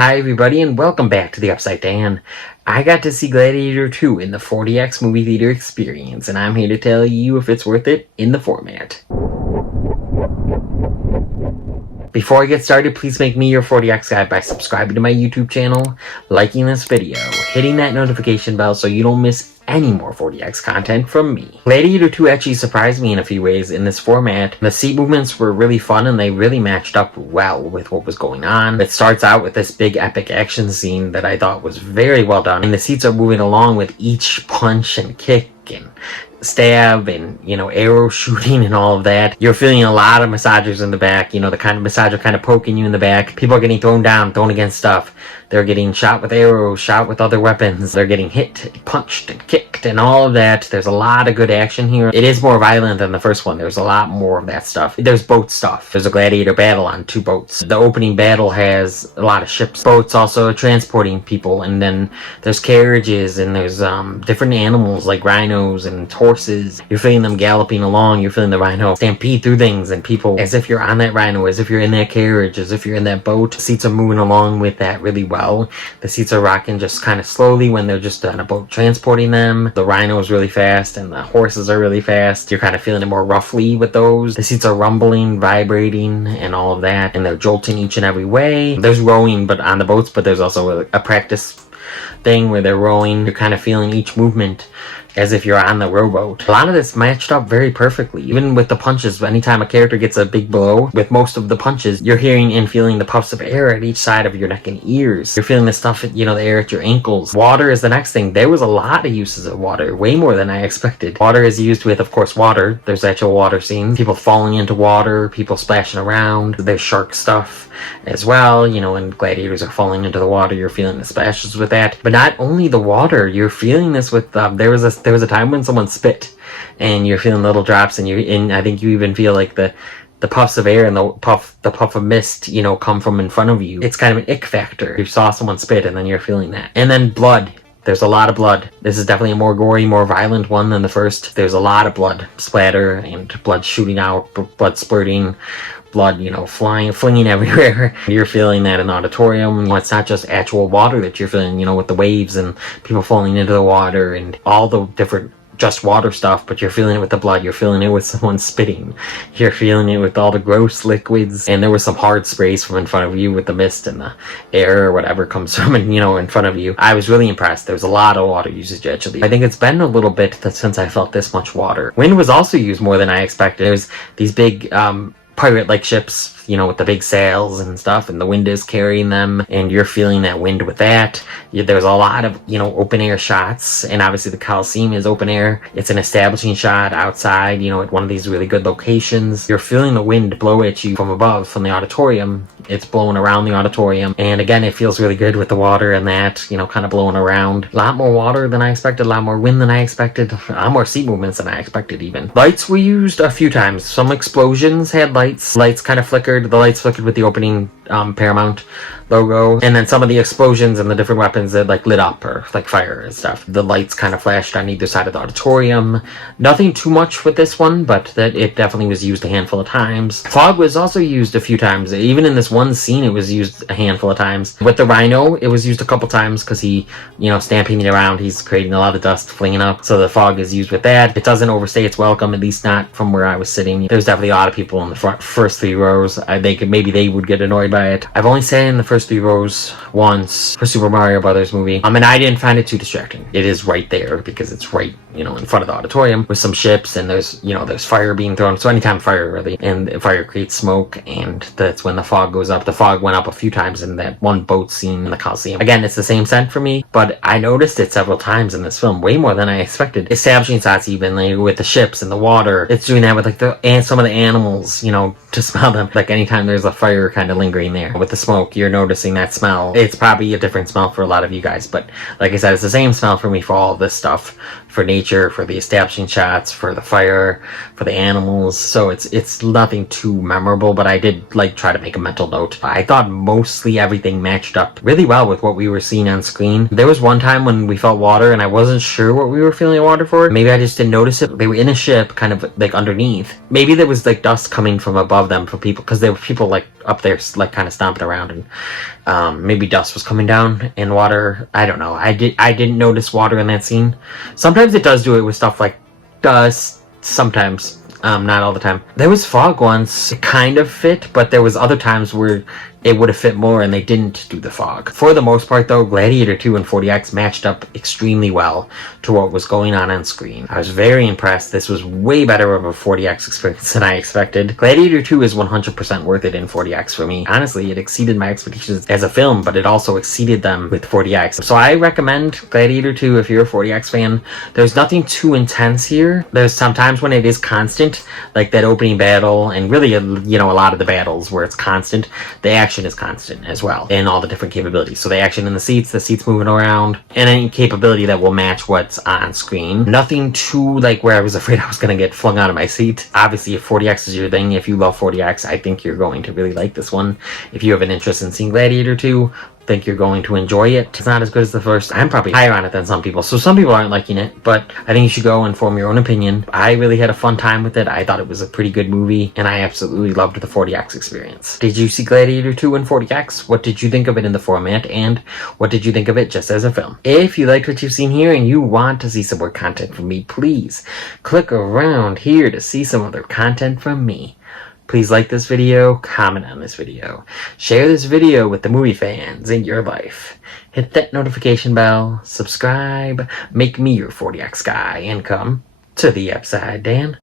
Hi everybody and welcome back to the Upside Down. I got to see Gladiator II in the 4DX movie theater experience, and I'm here to tell you if it's worth it in the format. Before I get started, please make me your 4DX guy by subscribing to my YouTube channel, liking this video, hitting that notification bell so you don't miss any more 4DX content from me. Gladiator 2 actually surprised me in a few ways in this format. The seat movements were really fun and they really matched up well with what was going on. It starts out with this big epic action scene that I thought was very well done, and the seats are moving along with each punch and kick and stab and, arrow shooting and all of that. You're feeling a lot of massagers in the back, the kind of massager kind of poking you in the back. People are getting thrown down, thrown against stuff. They're getting shot with arrows, shot with other weapons. They're getting hit, punched, and kicked, and all of that. There's a lot of good action here. It is more violent than the first one. There's a lot more of that stuff. There's boat stuff. There's a gladiator battle on 2 boats. The opening battle has a lot of ships. Boats also transporting people, and then there's carriages, and there's different animals like rhinos and horses. You're feeling them galloping along. You're feeling the rhino stampede through things, and people as if you're on that rhino, as if you're in that carriage, as if you're in that boat. The seats are moving along with that really well. The seats are rocking just kind of slowly when they're just on a boat transporting them. The rhino is really fast and the horses are really fast. You're kind of feeling it more roughly with those. The seats are rumbling, vibrating, and all of that, and they're jolting each and every way. There's rowing but on the boats, but there's also a practice thing where they're rowing. You're kind of feeling each movement as if you're on the rowboat. A lot of this matched up very perfectly. Even with the punches, anytime a character gets a big blow, with most of the punches, you're hearing and feeling the puffs of air at each side of your neck and ears. You're feeling the stuff at, the air at your ankles. Water is the next thing. There was a lot of uses of water, way more than I expected. Water is used with, of course, water. There's actual water scenes. People falling into water, people splashing around. There's shark stuff as well, when gladiators are falling into the water, you're feeling the splashes with that. But not only the water, you're feeling this with, there was a time when someone spit, and you're feeling little drops, and I think you even feel like the puffs of air and the puff of mist, come from in front of you. It's kind of an ick factor. You saw someone spit, and then you're feeling that. And then blood. There's a lot of blood. This is definitely a more gory, more violent one than the first. There's a lot of blood splatter and blood shooting out, blood spurting, blood, flinging everywhere. You're feeling that in the auditorium. It's not just actual water that you're feeling, with the waves and people falling into the water and all the different just water stuff, but you're feeling it with the blood. You're feeling it with someone spitting. You're feeling it with all the gross liquids. And there was some hard sprays from in front of you with the mist and the air or whatever comes from, in front of you. I was really impressed. There was a lot of water usage, actually. I think it's been a little bit since I felt this much water. Wind was also used more than I expected. There's these big, pirate-like ships, with the big sails and stuff, and the wind is carrying them, and you're feeling that wind with that. There's a lot of, open-air shots, and obviously the Colosseum is open-air. It's an establishing shot outside, at one of these really good locations. You're feeling the wind blow at you from above, from the auditorium. It's blowing around the auditorium, and again, it feels really good with the water and that, kind of blowing around. A lot more water than I expected, a lot more wind than I expected, a lot more seat movements than I expected even. Lights were used a few times. Some explosions had lights. Lights kind of flickered. The lights flickered with the opening Paramount logo, and then some of the explosions and the different weapons that lit up or fire and stuff. The lights kind of flashed on either side of the auditorium. Nothing too much with this one, but that it definitely was used a handful of times. Fog was also used a few times. Even in this one scene, it was used a handful of times. With the rhino, it was used a couple times because he, stampeding around, he's creating a lot of dust flinging up. So the fog is used with that. It doesn't overstay its welcome, at least not from where I was sitting. There's definitely a lot of people in the first 3 rows. Maybe they would get annoyed by it. I've only sat in the first 3 rows once for Super Mario Brothers movie. And I didn't find it too distracting. It is right there because it's right, in front of the auditorium with some ships, and there's fire being thrown. So anytime fire really, and fire creates smoke, and that's when the fog goes up. The fog went up a few times in that one boat scene in the Colosseum. Again, it's the same scent for me, but I noticed it several times in this film, way more than I expected. Establishing shots even, with the ships and the water. It's doing that with some of the animals, to smell them. Anytime there's a fire kind of lingering there. With the smoke, you're noticing that smell. It's probably a different smell for a lot of you guys, but like I said, it's the same smell for me for all of this stuff. For nature nature, for the establishing shots, for the fire, for the animals. So it's nothing too memorable, but I did like try to make a mental note. I thought mostly everything matched up really well with what we were seeing on screen. There was one time when we felt water and I wasn't sure what we were feeling water for. Maybe I just didn't notice it. They were in a ship kind of like underneath. Maybe there was like dust coming from above them for people, because there were people like up there like kind of stomping around, and maybe dust was coming down in water. I don't know. I didn't notice water in that scene. Sometimes it does do it with stuff like dust. Sometimes. Not all the time. There was fog once. It kind of fit, but there was other times where it would have fit more and they didn't do the fog. For the most part though, Gladiator 2 and 40X matched up extremely well to what was going on screen. I was very impressed. This was way better of a 40X experience than I expected. Gladiator 2 is 100% worth it in 40X for me. Honestly, it exceeded my expectations as a film, but it also exceeded them with 40X. So I recommend Gladiator 2 if you're a 40X fan. There's nothing too intense here. There's sometimes when it is constant, like that opening battle, and really, a lot of the battles where it's constant. The action is constant as well, and all the different capabilities. So the action in the seats moving around, and any capability that will match what's on screen. Nothing too like where I was afraid I was going to get flung out of my seat. Obviously, if 40X is your thing, if you love 40X, I think you're going to really like this one. If you have an interest in seeing Gladiator 2, think you're going to enjoy it. It's not as good as the first. I'm probably higher on it than some people, so some people aren't liking it, but I think you should go and form your own opinion. I really had a fun time with it. I thought it was a pretty good movie, and I absolutely loved the 40X experience. Did you see Gladiator 2 and 40X? What did you think of it in the format, and what did you think of it just as a film? If you liked what you've seen here and you want to see some more content from me, please click around here to see some other content from me. Please like this video, comment on this video, share this video with the movie fans in your life. Hit that notification bell, subscribe, make me your 40X guy, and come to the upside, Dan.